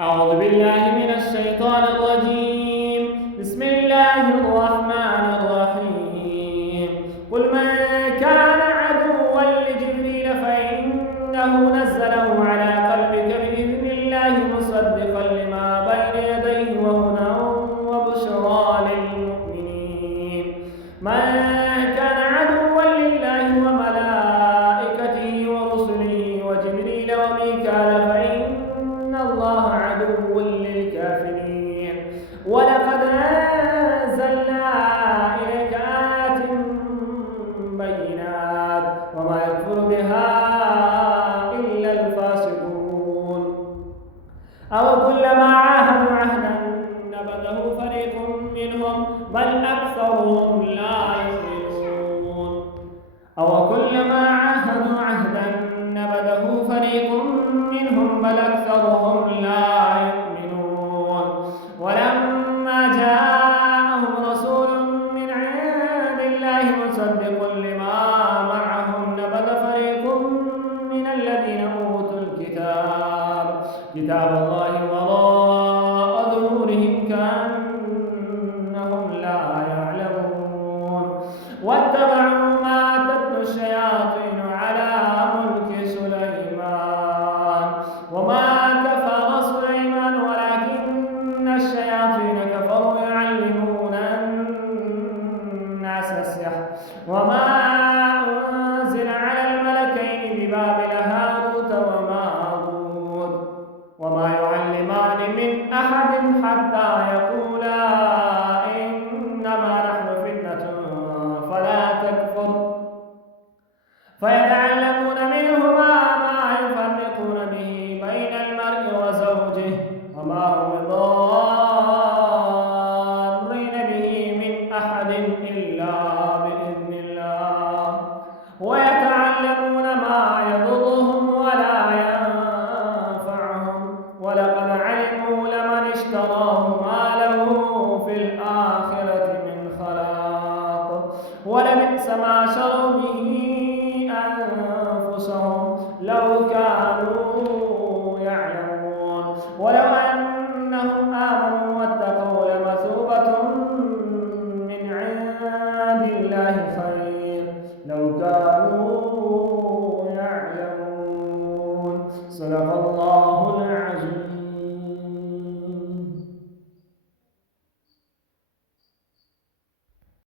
أعوذ بالله من الشيطان الرجيم. بسم الله الرحمن الرحيم. قل من كان عدوا لجبريل فإنه نزله على قلبك بإذن الله مصدقا لما بين يديه وهدى وبشرى للمؤمنين. من كان عدوا لله وملائكته ورسله وجبريل وميكال فإن الله عدو للكافرين. ولقد أنزلنا إليك آيات بينات وما يكفر بها إلا الفاسقون. أو كلما عاهدوا عهدا نبذه فريق منهم بل أكثرهم لا يؤمنون. أو كلما عاهدوا عهدا نبذه فريق منهم بل أكثرهم لا يؤمنون. ولما جاءهم رسول من عند الله مصدق لما معهم نبذ فريق من الذين أوتوا كتاب الله وراء ظهورهم كأنهم لا يعلمون. واتبعوا ما تتلو الشياطين على ملك سليمان وما كفر سليمان ولكن الشياطين كفروا يعلمون الناس السحر وما أنزل على الملكين ببابل هاروت وماروت وما يعلمان من أحد حتى يقولا إنما نحن فتنة فلا تكفر فيتعلمون منهما ما يفرقون به بين المرء وزوجه وما هم بضارين به من أحد إلا بإذن الله ويتعلمون ما يضرهم ولا ينفعهم ولقد علموا لمن اشتراه ما له في الآخرة من خلاق ولبئس ما شروا به أنفسهم